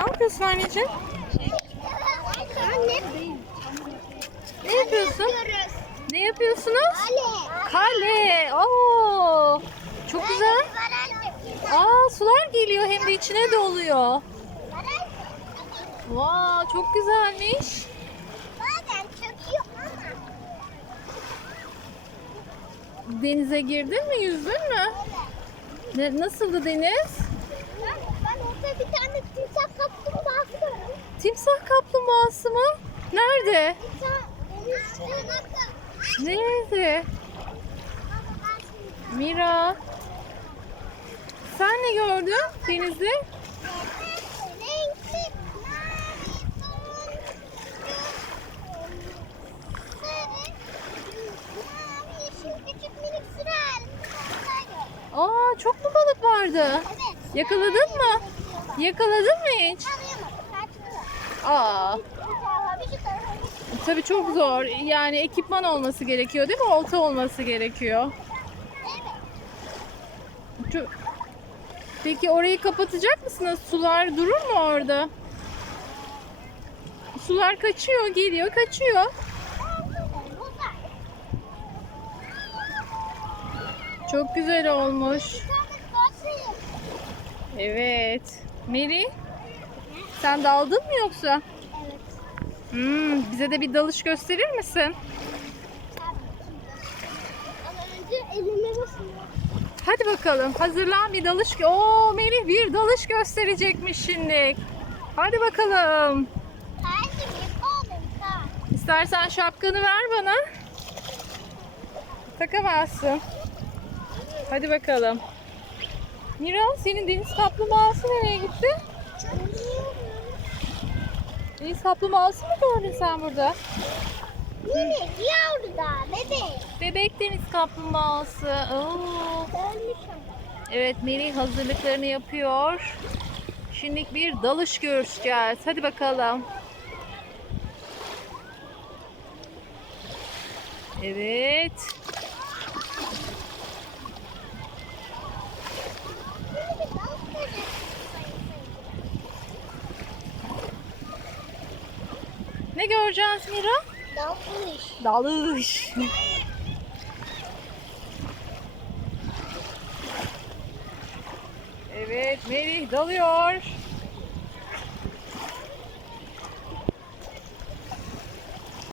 Ne yapıyorsun anneciğim? Anne. Ne yapıyorsun? Ne yapıyorsunuz? Ale. Kale. Oo. Çok güzel. Aa sular geliyor hem de içine doluyor. Vaa çok güzelmiş. Denize girdin mi? Yüzdün mü? Ne, nasıldı deniz? Orada bir tane timsah kaplumbağası gördüm. Timsah kaplumbağası mı? Nerede? Nerede? Mira. Sen ne gördün denizde? Aa çok mu balık vardı? Evet. Yakaladın mı? Yakaladın mı hiç? Aa, tabii çok zor. Yani ekipman olması gerekiyor değil mi? Olta olması gerekiyor. Evet. Çok- Peki orayı kapatacak mısınız? Sular durur mu orada? Sular kaçıyor, geliyor, kaçıyor. Çok güzel olmuş. Evet. Meri, sen daldın mı yoksa? Evet. Hmm, bize de bir dalış gösterir misin? Hadi bakalım. Hazırlan bir dalış. Oo Melih bir dalış gösterecekmiş şimdi. Hadi bakalım. İstersen şapkanı ver bana. Takamazsın. Hadi bakalım. Mira senin deniz kaplumbağası nereye gitti? Deniz kaplumbağası mı gördün sen burada? Yine yavru da bebek. Bebek deniz kaplumbağası. Oo. Evet Melih hazırlıklarını yapıyor. Şimdi bir dalış görüşeceğiz. Hadi bakalım. Evet. Şimdi bir dans edeceğiz. Ne göreceğiz Mira? Dalmış. Dalış. Evet Melih dalıyor.